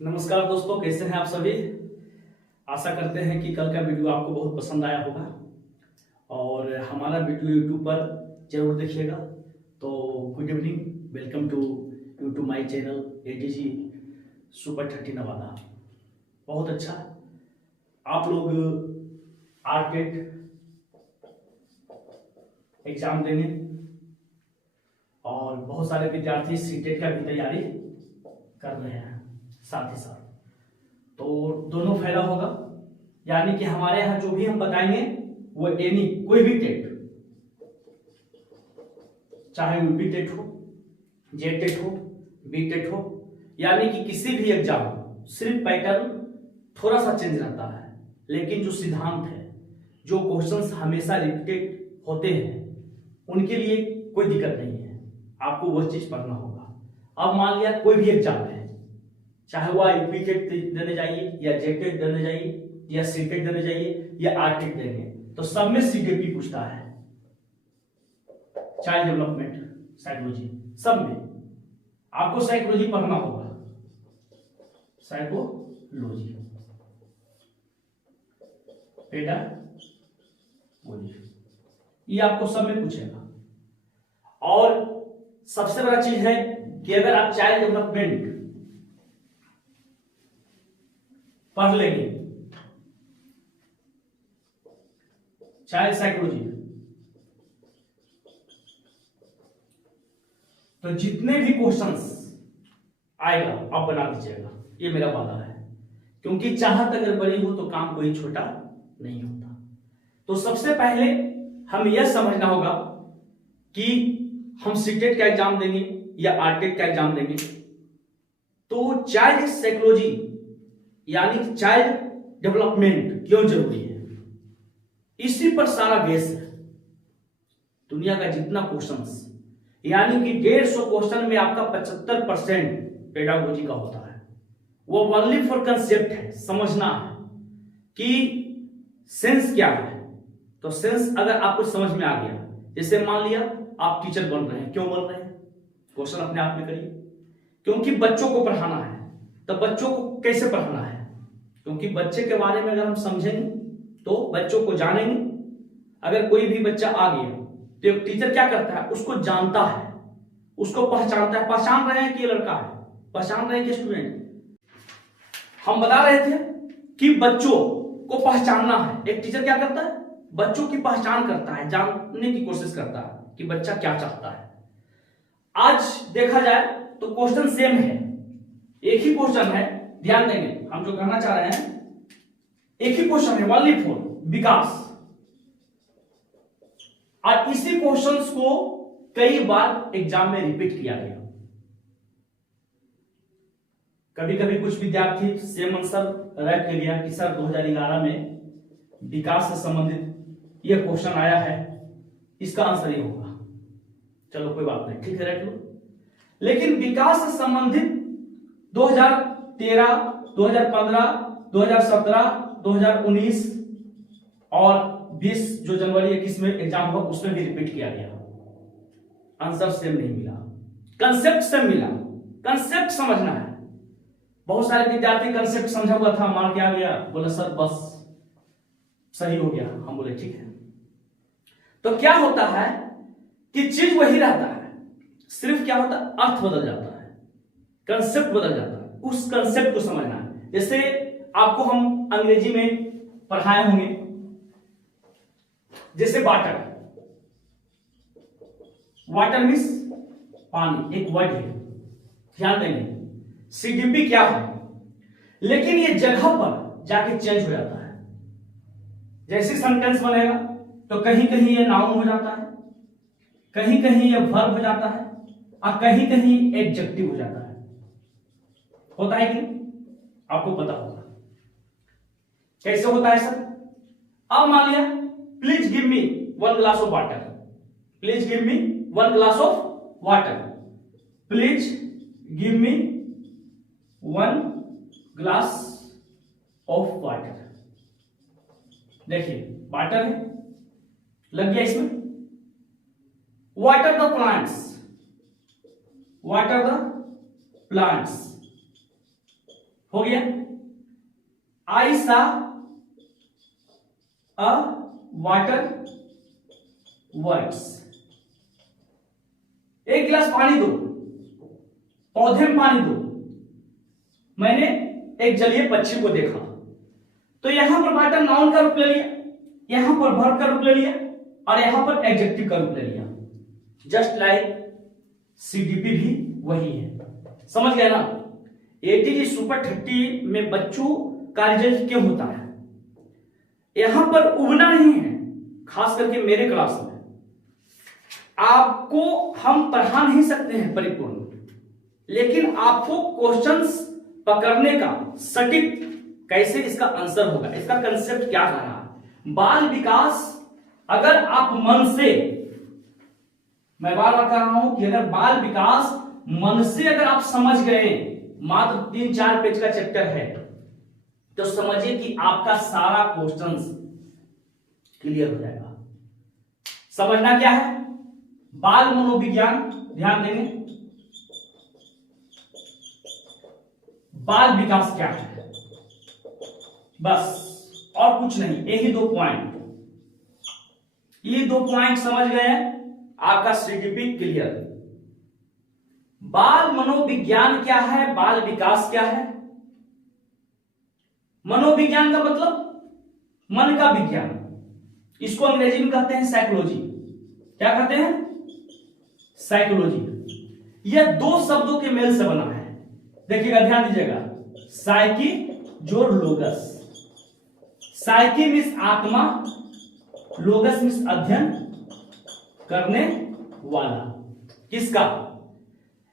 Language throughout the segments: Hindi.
नमस्कार दोस्तों, कैसे हैं आप सभी। आशा करते हैं कि कल का वीडियो आपको बहुत पसंद आया होगा और हमारा वीडियो यूट्यूब पर जरूर देखिएगा। तो good evening, welcome to YouTube my channel ATG super 30 Nawada. बहुत अच्छा, आप लोग आरटेट एग्जाम देंगे और बहुत सारे विद्यार्थी सीटेट का भी तैयारी कर रहे हैं साथ ही साथ। तो दोनों फायदा होगा, यानी कि हमारे यहाँ जो भी हम बताएंगे वो एनी कोई भी टेट, चाहे यूपी टेट हो, जेट टेट हो, बी टेट हो, यानी कि किसी भी एग्जाम हो, सिर्फ पैटर्न थोड़ा सा चेंज रहता है, लेकिन जो सिद्धांत है, जो क्वेश्चंस हमेशा रिपीटेड होते हैं, उनके लिए कोई दिक्कत नहीं है। आपको वह चीज पढ़ना होगा। अब मान लिया कोई भी एग्जाम है, चाहे वो यूपी टेट देने जाइए या जेट टेट देने जाइए या सी टेट देने जाइए या आर टेट देंगे, तो सब में सीटीपी पूछता है, चाइल्ड डेवलपमेंट साइकोलॉजी, सब में आपको साइकोलॉजी पढ़ना होगा। साइकोलॉजी, पेडागोजी, ये आपको सब में पूछेगा। और सबसे बड़ा चीज है कि अगर आप चाइल्ड डेवलपमेंट पढ़ लेंगे, चाइल्ड साइकोलॉजी, तो जितने भी क्वेश्चंस आएगा आप बना दीजिएगा, ये मेरा वादा है। क्योंकि चाहत अगर बड़ी हो तो काम कोई छोटा नहीं होता। तो सबसे पहले हम यह समझना होगा कि हम सीटेट का एग्जाम देंगे या आरटेट का एग्जाम देंगे, तो चाइल्ड साइकोलॉजी यानी चाइल्ड डेवलपमेंट क्यों जरूरी है, इसी पर सारा बेस है। दुनिया का जितना क्वेश्चंस, यानी कि 150 क्वेश्चन में आपका 75% पेडागोजी का होता है। वो ओनली फॉर कंसेप्ट है, समझना है कि सेंस क्या है। तो सेंस अगर आपको समझ में आ गया, जैसे मान लिया आप टीचर बन रहे हैं, क्यों बन रहे हैं, क्वेश्चन अपने आप में करिए। क्योंकि बच्चों को पढ़ाना है। तो बच्चों को कैसे पढ़ाना है, क्योंकि बच्चे के बारे में अगर हम समझेंगे तो बच्चों को जानेंगे। अगर कोई भी बच्चा आ गया तो एक टीचर क्या करता है, उसको जानता है, उसको पहचानता है। पहचान रहे हैं कि ये लड़का है, पहचान रहे हैं कि स्टूडेंट। हम बता रहे थे कि बच्चों को पहचानना है। एक टीचर क्या करता है, बच्चों की पहचान करता है, जानने की कोशिश करता है कि बच्चा क्या चाहता है। आज देखा जाए तो क्वेश्चन सेम है, एक ही क्वेश्चन है, ध्यान देंगे हम जो कहना चाह रहे हैं, एक ही क्वेश्चन है, ओनली फॉर विकास। और इसी क्वेश्चंस को कई बार एग्जाम में रिपीट किया गया। कभी कभी कुछ विद्यार्थी सेम आंसर रट के गया कि सर 2011 में विकास से संबंधित यह क्वेश्चन आया है, इसका आंसर ये होगा। चलो कोई बात नहीं, ठीक है, रट लो। लेकिन विकास से संबंधित 2013, 2015, 2017, 2019 और 20 जो जनवरी 21 में एग्जाम हुआ, उसमें भी रिपीट किया गया। आंसर सेम नहीं मिला, कंसेप्ट सेम मिला। कंसेप्ट समझना है। बहुत सारे विद्यार्थी कंसेप्ट समझा हुआ था, मार के आ गया, बोला सर बस सही हो गया। हम बोले ठीक है। तो क्या होता है कि चीज वही रहता है, सिर्फ क्या होता है, अर्थ बदल जाता है, कंसेप्ट बदल जाता है। उस कंसेप्ट को समझना है। जैसे आपको हम अंग्रेजी में पढ़ाए होंगे, जैसे वाटर, वाटर मीन्स पानी, एक वर्ड है, ध्यान देंगे। सीडीपी क्या है, लेकिन ये जगह पर जाके चेंज हो जाता है। जैसे सेंटेंस बनेगा तो कहीं कहीं ये नाउन हो जाता है, कहीं कहीं ये वर्ब हो जाता है, और कहीं कहीं एडजेक्टिव हो जाता है। होता है कि आपको पता होगा कैसे होता है सर। अब मान लिया please give me 1 glass of water, please give me 1 glass of water, please give me 1 glass of water. देखिए वाटर है, लग गया इसमें। Water the plants, water the plants हो गया। आई सा अ वाटर वर्ड्स, एक गिलास पानी दो, पौधे में पानी दो, मैंने एक जलीय पक्षी को देखा। तो यहां पर वाटर नाउन का रूप ले लिया, यहां पर वर्ब का रूप ले लिया और यहां पर एडजेक्टिव का रूप ले लिया। जस्ट लाइक सीडीपी भी वही है। समझ गए ना? एटीजी सुपर 30 में बच्चों का रिजल्ट क्यों होता है? यहां पर उबना नहीं है, खास करके मेरे क्लास में आपको हम पढ़ा नहीं सकते हैं परिपूर्ण, लेकिन आपको क्वेश्चंस पकड़ने का सटीक कैसे इसका आंसर होगा, इसका कंसेप्ट क्या कह रहा है। बाल विकास अगर आप मन से, मैं बार बार कह रहा हूं कि अगर बाल विकास मन से अगर आप समझ गए, मात्र 3-4 पेज का चैप्टर है, तो समझिए कि आपका सारा क्वेश्चंस क्लियर हो जाएगा। समझना क्या है? बाल मनोविज्ञान, ध्यान देंगे, बाल विकास क्या है, बस और कुछ नहीं। यही 2 पॉइंट, ये 2 पॉइंट समझ गए हैं, आपका सीडीपी क्लियर। बाल मनोविज्ञान क्या है, बाल विकास क्या है? मनोविज्ञान का मतलब मन का विज्ञान, इसको अंग्रेजी में कहते हैं साइकोलॉजी। क्या कहते हैं? साइकोलॉजी। यह 2 शब्दों के मेल से बना है। देखिएगा, ध्यान दीजिएगा, साइकी जोड़ लोगस। साइकी मीन्स आत्मा, लोगस मीन्स अध्ययन करने वाला। किसका?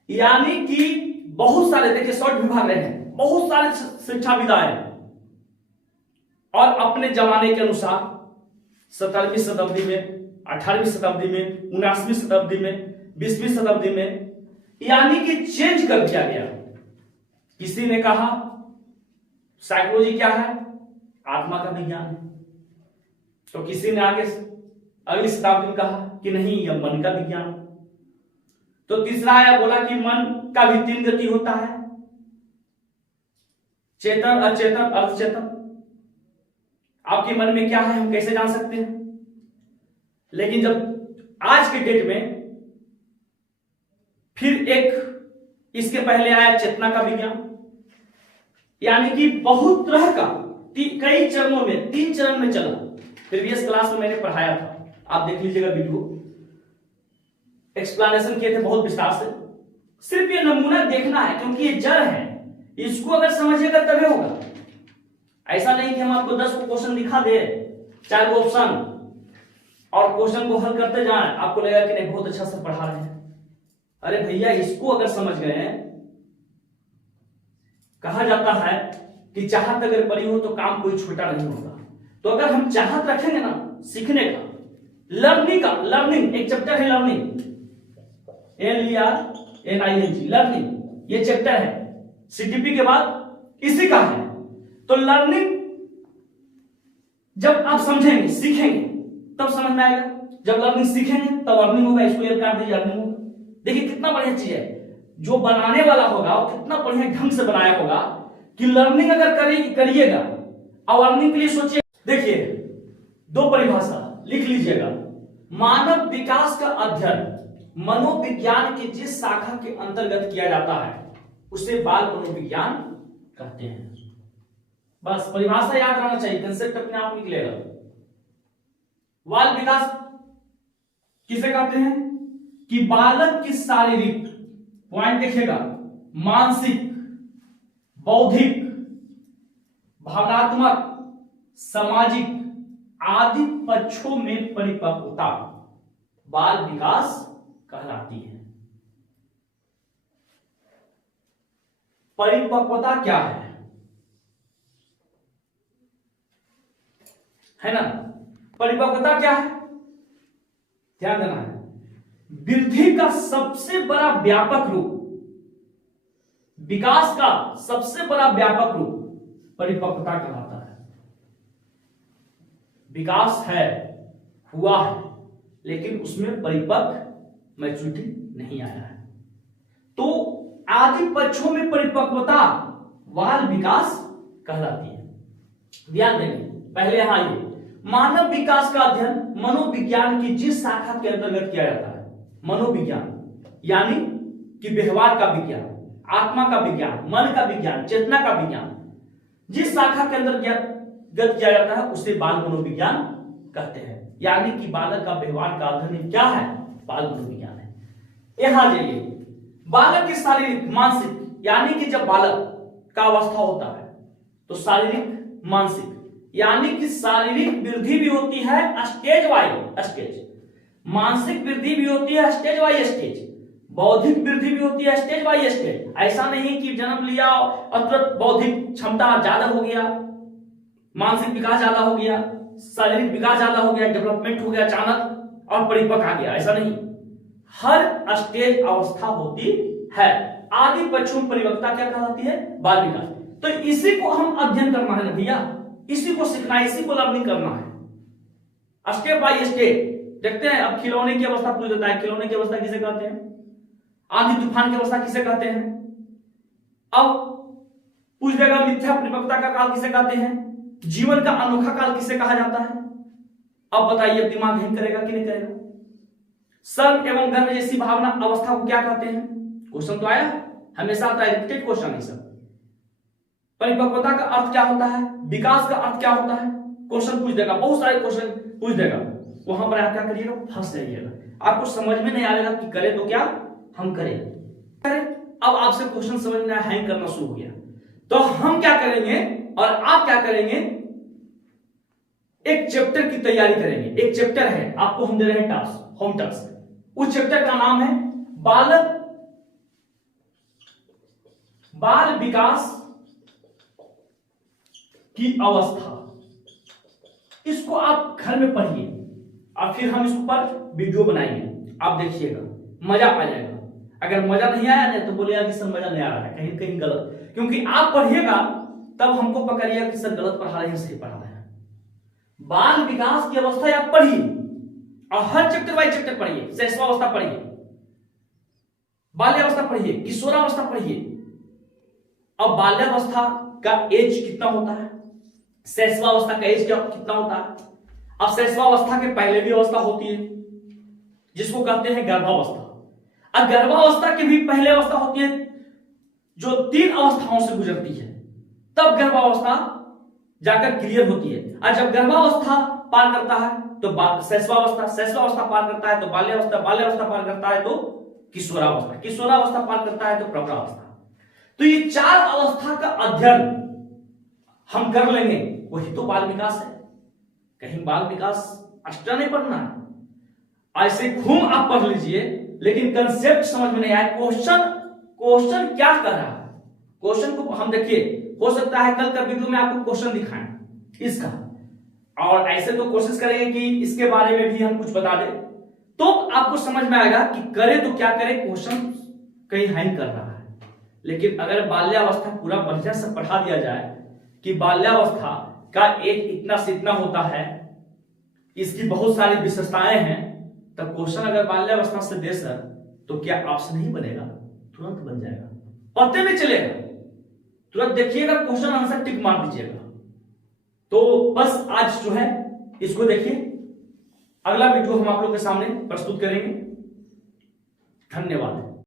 यानी कि बहुत सारे, देखिए शॉर्ट विभाग रहे हैं, बहुत सारे शिक्षाविद आए और अपने जमाने के अनुसार 17वीं शताब्दी में, 18वीं शताब्दी में, 19वीं शताब्दी में, 20वीं शताब्दी में, यानी कि चेंज कर दिया गया। किसी ने कहा साइकोलॉजी क्या है? आत्मा का विज्ञान है। तो किसी ने आगे अगली शताब्दी में कहा कि नहीं, यह मन का विज्ञान। तो तीसरा आया, बोला कि मन का भी 3 गति होता है, चेतन, अचेतन, अर्धचेतन। आपके मन में क्या है हम कैसे जान सकते हैं? लेकिन जब आज के डेट में फिर एक इसके पहले आया चेतना का विज्ञान, यानी कि बहुत तरह का कई चरणों में, 3 चरण में चला। प्रीवियस क्लास में मैंने पढ़ाया था, आप देख लीजिएगा वीडियो, एक्सप्लेनेशन किए थे बहुत विस्तार से। सिर्फ ये नमूना देखना है, क्योंकि ये जड़ है, इसको अगर समझिएगा तभी होगा। ऐसा नहीं कि हम आपको 10 को क्वेश्चन दिखा दे, 4 ऑप्शन, और क्वेश्चन को हल करते जाएं, आपको लगेगा कि नहीं बहुत अच्छा से पढ़ा रहे हैं। अरे भैया, इसको अगर समझ गए हैं, कहा जाता है कि चाहत अगर बड़ी हो तो काम कोई छोटा नहीं होगा। तो अगर हम चाहत रखेंगे ना सीखने का, लर्निंग का, लर्निंग एक चैप्टर है, लर्निंग, LERNING, लर्निंग, ये चैप्टर है सीटीपी के बाद इसी का है। तो लर्निंग जब आप समझेंगे, सीखेंगे, तब समझ में आएगा। जब लर्निंग सीखेंगे तब अर्निंग होगा, इसको याद कर दीजिए, अर्निंग होगा। देखिए कितना बढ़िया चीज है, जो बनाने वाला होगा वो कितना बढ़िया ढंग से बनाया होगा कि लर्निंग अगर करिएगा और अर्निंग के लिए सोचिए। देखिए 2 परिभाषा लिख लीजिएगा। मानव विकास का अध्ययन मनोविज्ञान की जिस शाखा के अंतर्गत किया जाता है उसे बाल मनोविज्ञान कहते हैं। बस परिभाषा याद रहना चाहिए, कंसेप्ट अपने आप निकलेगा। बाल विकास किसे कहते हैं? कि बालक की शारीरिक, पॉइंट देखिएगा, मानसिक, बौद्धिक, भावनात्मक, सामाजिक आदि पक्षों में परिपक्वता बाल विकास कहलाती है। परिपक्वता क्या है ना? परिपक्वता क्या है? ध्यान देना है। वृद्धि का सबसे बड़ा व्यापक रूप, विकास का सबसे बड़ा व्यापक रूप परिपक्वता कहलाता है। विकास है, हुआ है, लेकिन उसमें परिपक्व मैच्योरिटी नहीं आया है। तो आदि पक्षों में परिपक्वता बाल विकास कहलाती है। ध्यान देंगे पहले यहां ये मानव विकास का अध्ययन मनोविज्ञान की जिस शाखा के अंतर्गत किया जाता है, मनोविज्ञान यानी कि व्यवहार का विज्ञान, आत्मा का विज्ञान, मन का विज्ञान, चेतना का विज्ञान, जिस शाखा के अंतर्गत किया जाता है उसे बाल मनोविज्ञान कहते हैं। यानी कि बालक का व्यवहार का अध्ययन क्या है, बाल मनोविज्ञान है। यहां जाइए, बालक की शारीरिक मानसिक यानी कि जब बालक का अवस्था होता है तो शारीरिक मानसिक यानी कि शारीरिक वृद्धि भी होती है स्टेज वाइज स्टेज, मानसिक वृद्धि भी होती है स्टेज वाइज स्टेज, बौद्धिक वृद्धि भी होती है स्टेज बाय स्टेज। ऐसा नहीं कि जन्म लिया और तुरंत बौद्धिक क्षमता ज्यादा हो गया, मानसिक विकास ज्यादा हो गया, शारीरिक विकास ज्यादा हो गया, डेवलपमेंट हो गया अचानक और परिपक्व आ गया, ऐसा नहीं। हर स्टेज अवस्था होती है। आदि पक्षों परिपक्वता क्या कहलाती है, बाल विकास। तो इसी को हम अध्ययन करना है ना भैया, इसी को सीखना है, इसी को लर्निंग करना है स्टेप बाय स्टेप। देखते हैं अब खिलौने की अवस्था पूछ देता है, खिलौने की अवस्था किसे कहते हैं, आंधी तूफान की अवस्था किसे कहते हैं, अब पूछ देगा मिथ्या परिपक्वता का काल किसे कहते हैं, जीवन का अनोखा काल किसे कहा जाता है। अब बताइए दिमाग नहीं करेगा कि नहीं करेगा। सर्व एवं गर्भ जैसी भावना अवस्था को क्या कहते हैं, क्वेश्चन तो आया, हमेशा आता है, रिपीटेड क्वेश्चन है सब। परिपक्वता का अर्थ क्या होता है, विकास का अर्थ क्या होता है, क्वेश्चन पूछ देगा, बहुत सारे क्वेश्चन पूछ देगा। वहां पर आप क्या करिएगा, फंस जाइएगा, आपको समझ में नहीं आएगा कि करें तो क्या हम करें। अब आपसे क्वेश्चन समझ में हैंग करना शुरू हो गया, तो हम क्या करेंगे और आप क्या करेंगे, एक चैप्टर की तैयारी करेंगे। एक चैप्टर है, आपको हम दे रहे हैं टास्क, होम टास्क। उस चैप्टर का नाम है बाल विकास की अवस्था। इसको आप घर में पढ़िए और फिर हम इस पर वीडियो बनाएंगे, आप देखिएगा, मजा आ जाएगा। अगर मजा नहीं आया ना तो बोलिएगा कि सर मजा नहीं आ रहा है, कहीं कहीं गलत, क्योंकि आप पढ़िएगा तब हमको पकड़िएगा कि सर गलत पढ़ा रहे हैं सही पढ़ा रहे हैं। बाल विकास की अवस्था आप पढ़िए और हर चैप्टर वाइज चैप्टर पढ़िए। शैशवावस्था पढ़िए, बाल्यावस्था पढ़िए, किशोरावस्था पढ़िए। अब बाल्यावस्था का एज कितना होता है, शैशवावस्था का एज कितना होता है। अब शैशवावस्था के पहले भी अवस्था होती है जिसको कहते हैं गर्भावस्था। अब गर्भावस्था की भी पहले अवस्था होती है जो 3 अवस्थाओं से गुजरती है, तब गर्भावस्था जाकर क्लियर होती है। और जब गर्भावस्था पार करता है तो शैशवावस्था, शैशवावस्था पार करता है तो बाल्यावस्था, बाल्यावस्था पार करता है तो किशोरावस्था, किशोरावस्था पार करता है तो प्रौढ़ावस्था। तो ये 4 अवस्था का अध्ययन हम कर लेंगे, वही तो बाल विकास है। कहीं बाल विकास एक्स्ट्रा नहीं पढ़ना है, ऐसे घूम आप पढ़ लीजिए, लेकिन कंसेप्ट समझ में नहीं आया। क्वेश्चन क्या कर रहा है, क्वेश्चन को हम देखिए, हो सकता है कल का वीडियो में आपको क्वेश्चन दिखाएं इसका, और ऐसे तो कोशिश करेंगे कि इसके बारे में भी हम कुछ बता दें, तो आपको समझ में आएगा कि करे तो क्या करे, क्वेश्चन कहीं हैंग कर रहा है। लेकिन अगर बाल्यावस्था पूरा बढ़िया से पढ़ा दिया जाए कि बाल्यावस्था का एक इतना से इतना होता है, इसकी बहुत सारी विशेषताएं हैं, तब क्वेश्चन अगर बाल्यावस्था से दे सर तो क्या आपसे नहीं बनेगा, तुरंत बन जाएगा, पढ़ते में चलेगा, तुरंत देखिएगा, क्वेश्चन आंसर टिक मार दीजिएगा। तो बस आज जो है इसको देखिए, अगला वीडियो हम आप लोग के सामने प्रस्तुत करेंगे। धन्यवाद।